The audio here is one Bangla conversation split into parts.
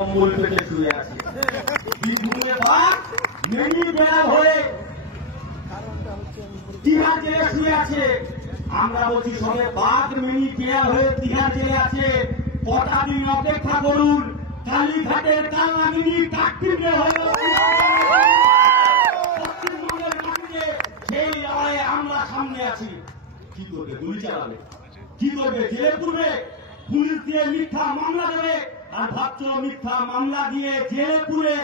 কম্বল পেটে শুয়ে আছে, বীরভূমে বাঘ মিনি বেড়া হয়ে তিহার জেলে শুয়ে আছে। আমরা বলছি সবে বাঘ মিনি বেড়া হয়ে তিহার জেলে আছে। কটা দিন অপেক্ষা করুন, কালীঘাটের কালনাগিনী কাকটিতে হয়ে পশ্চিমবঙ্গের মাটিতে সেই লড়াইয়ে আমরা সামনে আছি। কি করবে? গুলি চালাবে? কি করবে? জেলে পুরবে? পুলিশ দিয়ে মিথ্যা মামলা দেবে? আর ভাবছ মিথ্যা মামলা দিয়ে জেলে পুরে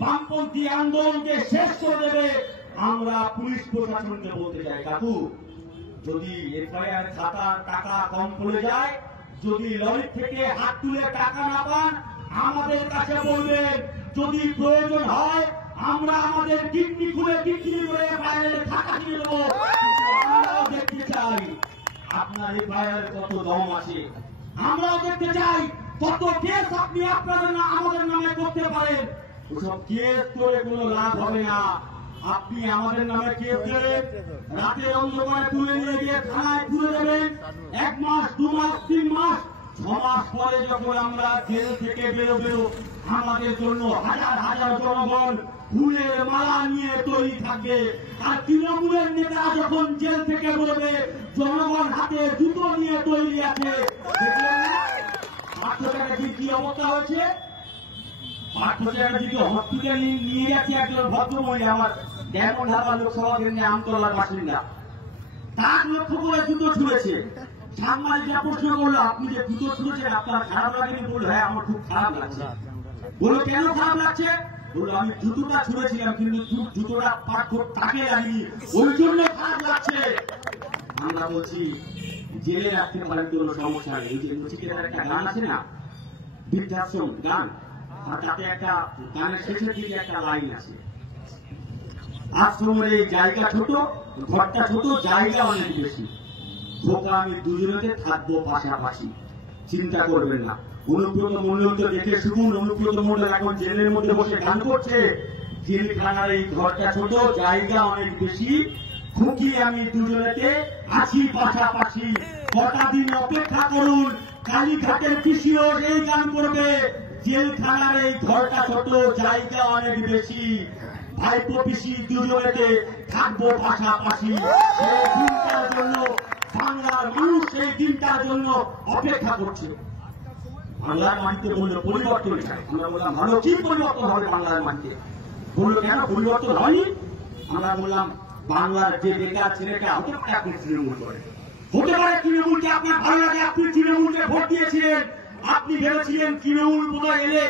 বামপন্থী আন্দোলনকে শেষ করে দেবে? আমরা পুলিশ প্রশাসনকে বলতে চাই, কাকু যদি এফআইআর খাতার টাকা কম পড়ে যায়, যদি লরি থেকে হাত তুলে টাকা না পান, আমাদের কাছে বলবেন। যদি প্রয়োজন হয় আমরা আমাদের কিডনি খুলে বিক্রি করে এফআইআর খাতা কিনে দেবো। আমরাও দেখতে চাই আপনার এফআইআর কত দম আছে। আমরাও দেখতে চাই কত কেস আপনি আপনাদের না আমাদের নামে করতে পারেন। ওসব কেস করে কোনো লাভ হবে না। আপনি আমাদের নামে কেস দেবেন, রাতের অন্ধকারে তুলে নিয়ে গিয়ে থানায় তুলে দেবেন। 1 মাস 2 মাস 3 মাস 6 মাস পরে যখন আমরা জেল থেকে বেরোবো, আমাদের জন্য হাজার হাজার জনগণ ফুলের মালা নিয়ে তৈরি থাকবে। আর তৃণমূলের নেতা যখন জেল থেকে বেরোবে, জনগণ হাতে জুতো নিয়ে তৈরি আছে। পার্থ চ্যাটার্জির কি অবস্থা হয়েছে? পার্থ চ্যাটার্জিকে হসপিটালে নিয়ে যাচ্ছে একজন ভদ্রমহিলা, আমার ডায়মন্ড হারবার লোকসভা কেন্দ্রে আমতলার বাসিন্দা। তার লক্ষ্য করে জুতো ছুঁড়েছে। সাংবাদিকরা প্রশ্ন করলো, আপনি যে জুতো ছুঁড়েছেন আপনার খারাপ লাগেনি? বললো, হ্যাঁ আমার খুব খারাপ লাগছে। বললো, কেন খারাপ লাগছে? বললো, আমি জুতোটা ছুঁড়েছিলাম কিন্তু জুতোটা পার্থ তাকে লাগেনি, ওই জন্য খারাপ লাগছে। আমরা বলছি জেলে রাখতে পারেন কোনো সমস্যা নেই। এই যে নচিকেতার একটা গান আছে না, বৃদ্ধাশ্রম গান, আর তাতে একটা গানের শেষের দিকে একটা লাইন আছে, আশ্রমের এই জায়গা ছোট, ঘরটা ছোট, জায়গা অনেক বেশি, খোকা আমি দুজনেতে থাকবো পাশাপাশি, চিন্তা করবেন না। অনুব্রত মন্ডল তো দেখে শুনুন, অনুব্রত মন্ডল এখন জেলের মধ্যে বসে গান করছে, জেলখানার এই ঘরটা ছোট, জায়গা অনেক বেশি, খুকি আমি দুজনেতে আছি পাশাপাশি, কটা দিন অপেক্ষা করুন, কালীঘাটের কৃষিও এই গান করবে। জেলখানার এই ঘরটা ছোট, জায়গা অনেক বেশি, ভাইপো পিসি দুজনেতে থাকবো পাশাপাশি। সেই দিনটার জন্য বাংলার মানুষ সেই দিনটার জন্য অপেক্ষা করছে। বাংলার মাটিতে বললো পরিবর্তন চাই। আমরা বললাম, ভালো কি পরিবর্তন হবে বাংলার মাটিতে? বললো, কেন পরিবর্তন হয়নি? আমরা বললাম, বাংলার যে বেকার ছেলেটা হতে পারে আপনি তৃণমূল করেন, হতে পারে তৃণমূলকে আপনার ভালো লাগে, আপনি তৃণমূলকে ভোট দিয়েছিলেন, আপনি ভেবেছিলেন তৃণমূল বোধহয় এলে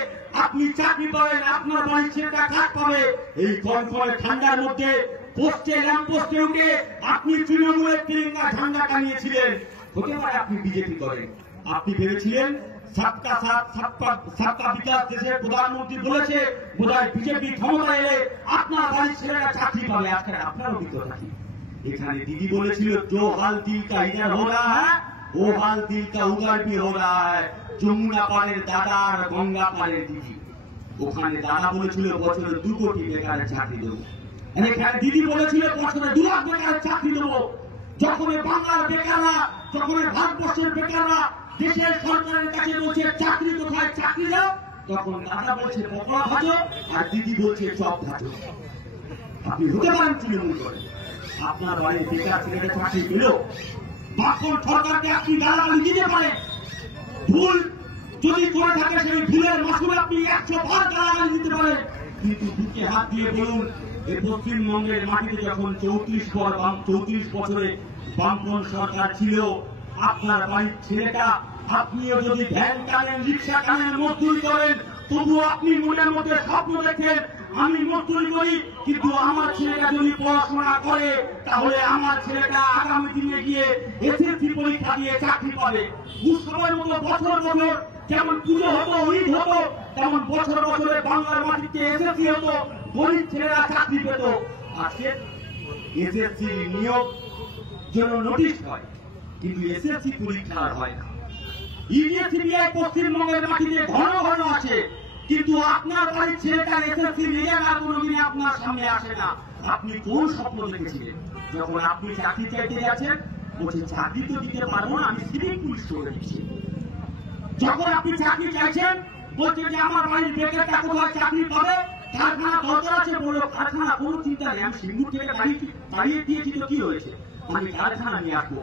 আপনি চাকরি পাবেন, আপনার বাড়ির ছেলেটা কাজ পাবে। এই কনকনে ঠান্ডার মধ্যে পোস্টে ল্যাম্পপোস্টে উঠে আপনি তৃণমূলের তিরঙ্গা ঝান্ডা টানিয়েছিলেন। হতে পারে আপনি বিজেপি করেন, আপনি ভেবেছিলেন সবকা সাথ সবকা বিকাশ দেশের প্রধানমন্ত্রী বলেছে, বোধহয় বিজেপি ক্ষমতা এলে আপনার বাড়ির ছেলেরা চাকরি পাবে। আজকে আপনার অভিজ্ঞতা কি? এখানে দিদি বলেছিল, जो हाल दिल का इधर हो रहा है वो हाल दिल का उधर भी हो रहा है। যমুনা পাড়ের দাদা আর গঙ্গা পাড়ের দিদি, ওখানে দাদা বলেছিল বছরে 2 কোটি বেকারের চাকরি দেবো, এখানে দিদি বলেছিল বছরে 2 লাখ বেকারের চাকরি দেবো। যখন বাংলার বেকাররা, যখন ভারতবর্ষের বেকাররা দেশের সরকারের কাছে বলছে চাকরি কোথায়, চাকরি দাও, তখন দাদা বলছে পকোড়া ভাজো আর দিদি বলছে চপ ভাজো। আপনি হতে পারেন তৃণমূল করে, আপনার বাড়ির বেকার ছেলেটা চাকরি পেল, বাকল সরকারকে আপনি গালাগালি দিতে পারেন, ভুল যদি করে থাকে সেই ভুলের মাসুল আপনি 100 বার গালাগালি দিতে পারেন, কিন্তু বুকে হাত দিয়ে বলুন, এই পশ্চিমবঙ্গের মাটিতে যখন 34 বছরে বামপন্থী সরকার ছিল, আপনার বাড়ির ছেলেটা, আপনিও যদি ভ্যান টানেন, রিক্সা টানেন, মজদুরি করেন, তবুও আপনি মনের মধ্যে স্বপ্ন দেখেন, আমি মজদুরি করি কিন্তু আমার ছেলেটা যদি পড়াশোনা করে তাহলে আমার ছেলেটা আগামী দিনে গিয়ে এসএসসি পরীক্ষা দিয়ে চাকরি পাবে। উৎসবের মতো বছর বছর যেমন পুজো হতো, ঈদ হতো, তেমন বছর বছরে বাংলার মাটিতে এসএসসি হতো, গরিব ছেলেরা চাকরি পেত। আজকে এসএসসি নিয়োগ জন্য নোটিশ হয়, কিন্তু এসএসসি পরীক্ষা হয় না। ইডি সিবিআই পশ্চিমবঙ্গের মাটিতে ঘন ঘন আছে, কিন্তু আপনার বাড়ির ছেলেটা এসএসসি রেজাল্ট আর কোনোদিন আপনার সামনে আসে না। আপনি কোন স্বপ্ন দেখেছিলেন যখন আপনি চাকরি চাইতে গেছেন? বলছে চাকরি তো দিতে পারবো না, আমি সিভিক পুলিশ করে দিচ্ছি। যখন আপনি চাকরি চাইছেন বলছে যে আমার বাড়ির বেকারটা কোথায় চাকরি পাবে, কারখানা দরকার আছে, বললো কারখানা কোনো চিন্তা নেই, আমি সিঙ্গুর থেকে বাড়িয়ে দিয়েছি তো কি হয়েছে, আমি কারখানা নিয়ে আসবো।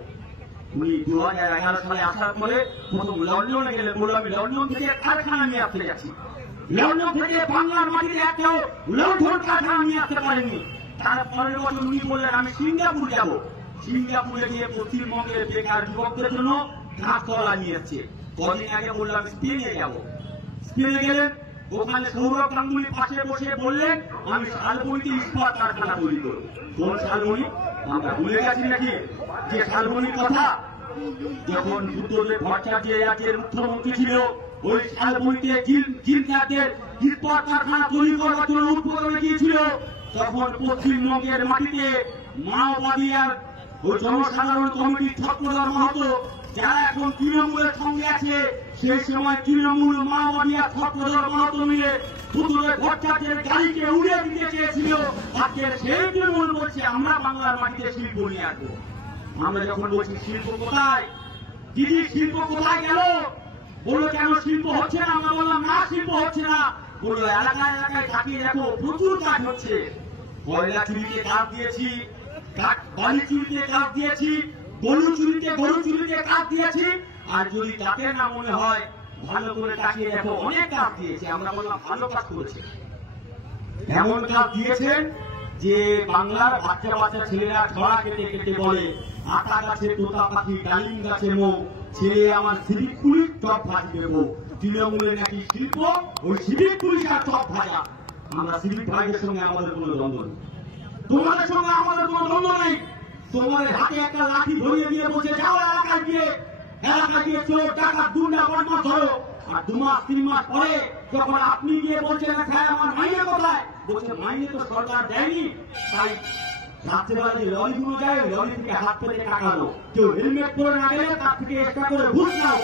উনি 2011 সালে আসার পরে প্রথম লন্ডনে গেলে বললো আমি লন্ডন থেকে কারখানা নিয়ে আসতে যাচ্ছি। লন্ডন থেকে বাংলার মাটিতে একটাও লন্ডন কারখানা নিয়ে আসতে পারেনি। তার পরের বছর উনি বললেন আমি সিঙ্গাপুর যাব। সিঙ্গাপুরে গিয়ে পশ্চিমবঙ্গের বেকার যুবকদের জন্য কাঁচকলা নিয়ে এসছে। কদিন আগে বললাম স্পেনে যাব। স্পেনে গেলেন, ওখানে সৌরভ গাঙ্গুলি পাশে বসে বললেন আমি শালবনীতে ইস্পাত কারখানা তৈরি করব। কোন শালবনী আমরা ভুলে গেছি নাকি যে শালবনীর কথা? যখন বুদ্ধদেব ভট্টাচার্য রাজ্যের মুখ্যমন্ত্রী ছিল, ওই শালবনীতে জিনকারদের ইস্পাত কারখানা তৈরি করার জন্য উদ্বোধনে গিয়েছিল। তখন পশ্চিমবঙ্গের মাটিতে মাওবাদী আর ওই জনসাধারণ কমিটির ছত্রধর মাহাতো যারা এখন তৃণমূলের সঙ্গে আছে, সেই সময় তৃণমূল মাওবাদী আর ছত্রধর মাহাতো মিলে বুদ্ধদেব ভট্টাচার্যের গাড়িকে উড়িয়ে দিতে চেয়েছিল। আজকে সেই তৃণমূল বলছে আমরা বাংলার মাটিতে শিল্প নিয়ে আসবো। আমরা যখন বলছি শিল্প কোথায়, দিদি শিল্প কোথায় গেল, বললো কেন শিল্প হচ্ছে না? আমরা বললাম না শিল্প হচ্ছে না। বললো এলাকায় এলাকায় তাকিয়ে দেখো প্রচুর কাজ হচ্ছে। কয়লা চুরিতে কাজ দিয়েছি, বালি চুরিতে কাজ দিয়েছি, গরু চুরিতে কাজ দিয়েছি। আর যদি তাতে না মনে হয় ভালো করে তাকিয়ে দেখো অনেক কাজ দিয়েছে। আমরা বললাম ভালো কাজ করেছে। এমন কাজ দিয়েছেন যে বাংলার বাচ্চা বাচ্চা ছেলেরা ছড়া কেটে কেটে বলে আতা গাছে তোতা পাখি, ডালিম গাছে মো, ছেলে আমার সিভিক পুলিশ টপ ভাজি দেবো। তৃণমূলের নাকি শিল্প ওই সিভিক পুলিশ আর টপ ভাজা। আমরা সিভিক ভাইদের সঙ্গে আমাদের কোনো দ্বন্দ্ব নেই, তোমাদের সঙ্গে আমাদের কোনো দ্বন্দ্ব নেই। তোমাদের হাতে একটা লাঠি ধরিয়ে দিয়ে বসে যাও এলাকায় গিয়ে চোর ডাকাত দুর্না বদমাশ ধরো। আর 2 মাস 3 মাস পরে যখন আপনি গিয়ে বলছেন স্যার আমার মাইনে কোথায়, বলছে মাইনে তো সরকার দেয়নি। তাই রাত্রেবেলা যে লরিগুলো যায়, লরি থেকে হাত পেতে টাকানো, কেউ হেলমেট পরে না গেলে তার থেকে এক্সট্রা করে ঘুষ নাও।